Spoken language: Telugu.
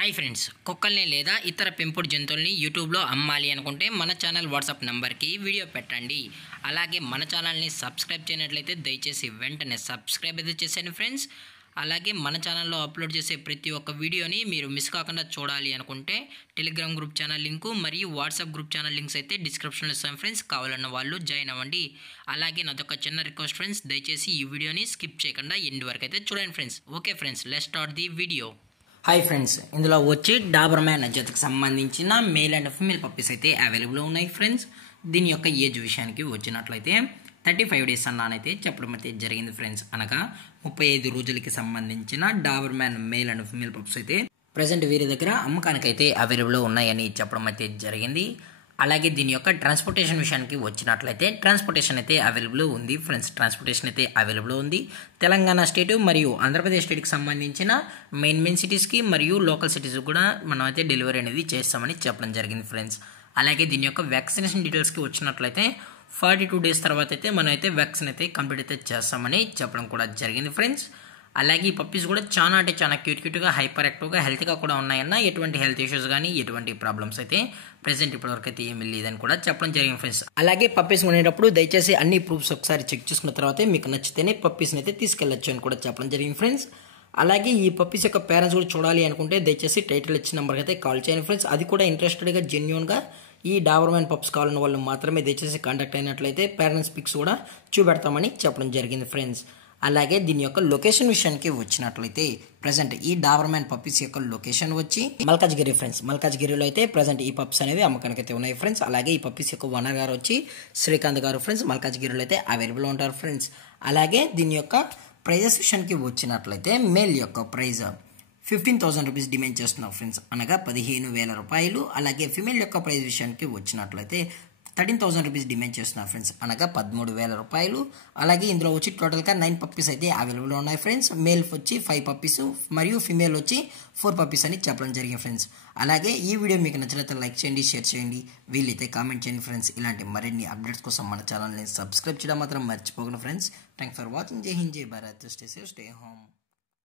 హాయ్ ఫ్రెండ్స్, కుక్కల్ని లేదా ఇతర పెంపుడు జంతువుల్ని యూట్యూబ్లో అమ్మాలి అనుకుంటే మన ఛానల్ వాట్సాప్ నెంబర్కి వీడియో పెట్టండి. అలాగే మన ఛానల్ని సబ్స్క్రైబ్ చేయనట్లయితే దయచేసి వెంటనే సబ్స్క్రైబ్ అయితే చేసేయండి ఫ్రెండ్స్. అలాగే మన ఛానల్లో అప్లోడ్ చేసే ప్రతి ఒక్క వీడియోని మీరు మిస్ కాకుండా చూడాలి అనుకుంటే టెలిగ్రామ్ గ్రూప్ ఛానల్ లింకు మరియు వాట్సాప్ గ్రూప్ ఛానల్ లింక్స్ అయితే డిస్క్రిప్షన్లో ఇస్తాం ఫ్రెండ్స్. కావాలన్న వాళ్ళు జాయిన్ అవ్వండి. అలాగే నాదొక చిన్న రిక్వెస్ట్ ఫ్రెండ్స్, దయచేసి ఈ వీడియోని స్కిప్ చేయకుండా ఎండ్ వరకు అయితే చూడండి friends. Okay friends, let's start the video. Hi friends, ఇందులో వచ్చి డాబర్ మ్యాన్ జతకు సంబంధించిన మేల్ అండ్ ఫీమేల్ పప్పీస్ అయితే అవైలబుల్ ఉన్నాయి ఫ్రెండ్స్. దీని యొక్క ఏజ్ విషయానికి వచ్చినట్లయితే 35 డేస్ అన్నానైతే చెప్పడం అయితే జరిగింది ఫ్రెండ్స్. అనగా 35 రోజులకి సంబంధించిన Dabur man male and female puppies అయితే ప్రజెంట్ వీరి దగ్గర అమ్మకానికైతే అవైలబుల్ ఉన్నాయని చెప్పడం అయితే జరిగింది. అలాగే దీని యొక్క ట్రాన్స్పోర్టేషన్ విషయానికి వచ్చినట్లయితే ట్రాన్స్పోర్టేషన్ అయితే అవైలబుల్ ఉంది ఫ్రెండ్స్. ట్రాన్స్పోర్టేషన్ అయితే అవైలబుల్ ఉంది. తెలంగాణ స్టేట్ మరియు ఆంధ్రప్రదేశ్ స్టేట్కి సంబంధించిన మెయిన్ సిటీస్కి మరియు లోకల్ సిటీస్కి కూడా మనం అయితే డెలివరీ అనేది చేస్తామని చెప్పడం జరిగింది ఫ్రెండ్స్. అలాగే దీని యొక్క వ్యాక్సినేషన్ డీటెయిల్స్కి వచ్చినట్లయితే 42 డేస్ తర్వాత అయితే మనం అయితే వ్యాక్సిన్ అయితే కంప్లీట్ అయితే చేస్తామని చెప్పడం కూడా జరిగింది ఫ్రెండ్స్. అలాగే ఈ పప్పీస్ కూడా చాలా అంటే చాలా క్యూట్గా హైపర్ యాక్టివ్గా హెల్త్గా కూడా ఉన్నాయన్న. ఎటువంటి హెల్త్ ఇష్యూస్ కానీ ఎటువంటి ప్రాబ్లమ్స్ అయితే ప్రెసెంట్ ఇప్పటివరకు అయితే ఏమీ లేదని కూడా చెప్పడం జరిగింది ఫ్రెండ్స్. అలాగే పప్పీస్ కొనేటప్పుడు దయచేసి అన్ని ప్రూఫ్స్ ఒకసారి చెక్ చేసుకున్న తర్వాత మీకు నచ్చితేనే పప్పీస్ని అయితే తీసుకెళ్ళచ్చు అని కూడా చెప్పడం జరిగింది ఫ్రెండ్స్. అలాగే ఈ పప్పీస్ యొక్క పేరెంట్స్ కూడా చూడాలి అనుకుంటే దయచేసి టైటిల్ ఇచ్చిన నెంబర్కి అయితే కాల్ చేయండి ఫ్రెండ్స్. అది కూడా ఇంట్రెస్టెడ్గా జెన్యూన్గా ఈ డాబర్ మ్యాన్ పప్స్ కావాలన్న వాళ్ళు మాత్రమే దయచేసి కాంటాక్ట్ అయినట్లయితే పేరెంట్స్ పిక్స్ కూడా చూపెడతామని చెప్పడం జరిగింది ఫ్రెండ్స్. అలాగే దీని యొక్క లొకేషన్ విషయానికి వచ్చినట్లయితే ప్రజెంట్ ఈ డాబర్ మ్యాన్ పప్పీస్ యొక్క లొకేషన్ వచ్చి మల్కాజ్గిరి ఫ్రెండ్స్. మల్కాజ్గిరిలో అయితే ప్రజెంట్ ఈ పప్స్ అనేవి అమ్మకానికి అయితే ఉన్నాయి ఫ్రెండ్స్. అలాగే ఈ పప్పీస్ యొక్క ఓనర్ గారు వచ్చి శ్రీకాంత్ గారు ఫ్రెండ్స్. మల్కాజ్గిరిలో అయితే అవైలబుల్ ఉంటారు ఫ్రెండ్స్. అలాగే దీని యొక్క ప్రైజెస్ విషయానికి వచ్చినట్లయితే మేల్ యొక్క ప్రైజ్ 15,000 రూపీస్ డిమాండ్ చేస్తున్నారు ఫ్రెండ్స్, అనగా 15,000 రూపాయలు. అలాగే ఫిమేల్ యొక్క ప్రైజ్ విషయానికి వచ్చినట్లయితే 13,000 రూపీస్ డిమాండ్ చేస్తున్నారు ఫ్రెండ్స్, అనగా 13,000 రూపాయలు. అలాగే ఇందులో వచ్చి టోటల్గా 9 పప్పీస్ అయితే అవైలబుల్ ఉన్నాయి ఫ్రెండ్స్. మేల్ వచ్చి 5 పప్పీస్ మరియు ఫిమేల్ వచ్చి 4 పప్పీస్ అని చెప్పడం జరిగింది ఫ్రెండ్స్. అలాగే ఈ వీడియో మీకు నచ్చినట్లయితే లైక్ చేయండి, షేర్ చేయండి, వీలైతే కామెంట్ చేయండి ఫ్రెండ్స్. ఇలాంటి మరిన్ని అప్డేట్స్ కోసం మన ఛానల్ని సబ్స్క్రైబ్ చేయడం మాత్రం మర్చిపోకండి ఫ్రెండ్స్. Thanks for watching. జై హింద్, జై Bharat, stay safe, stay home.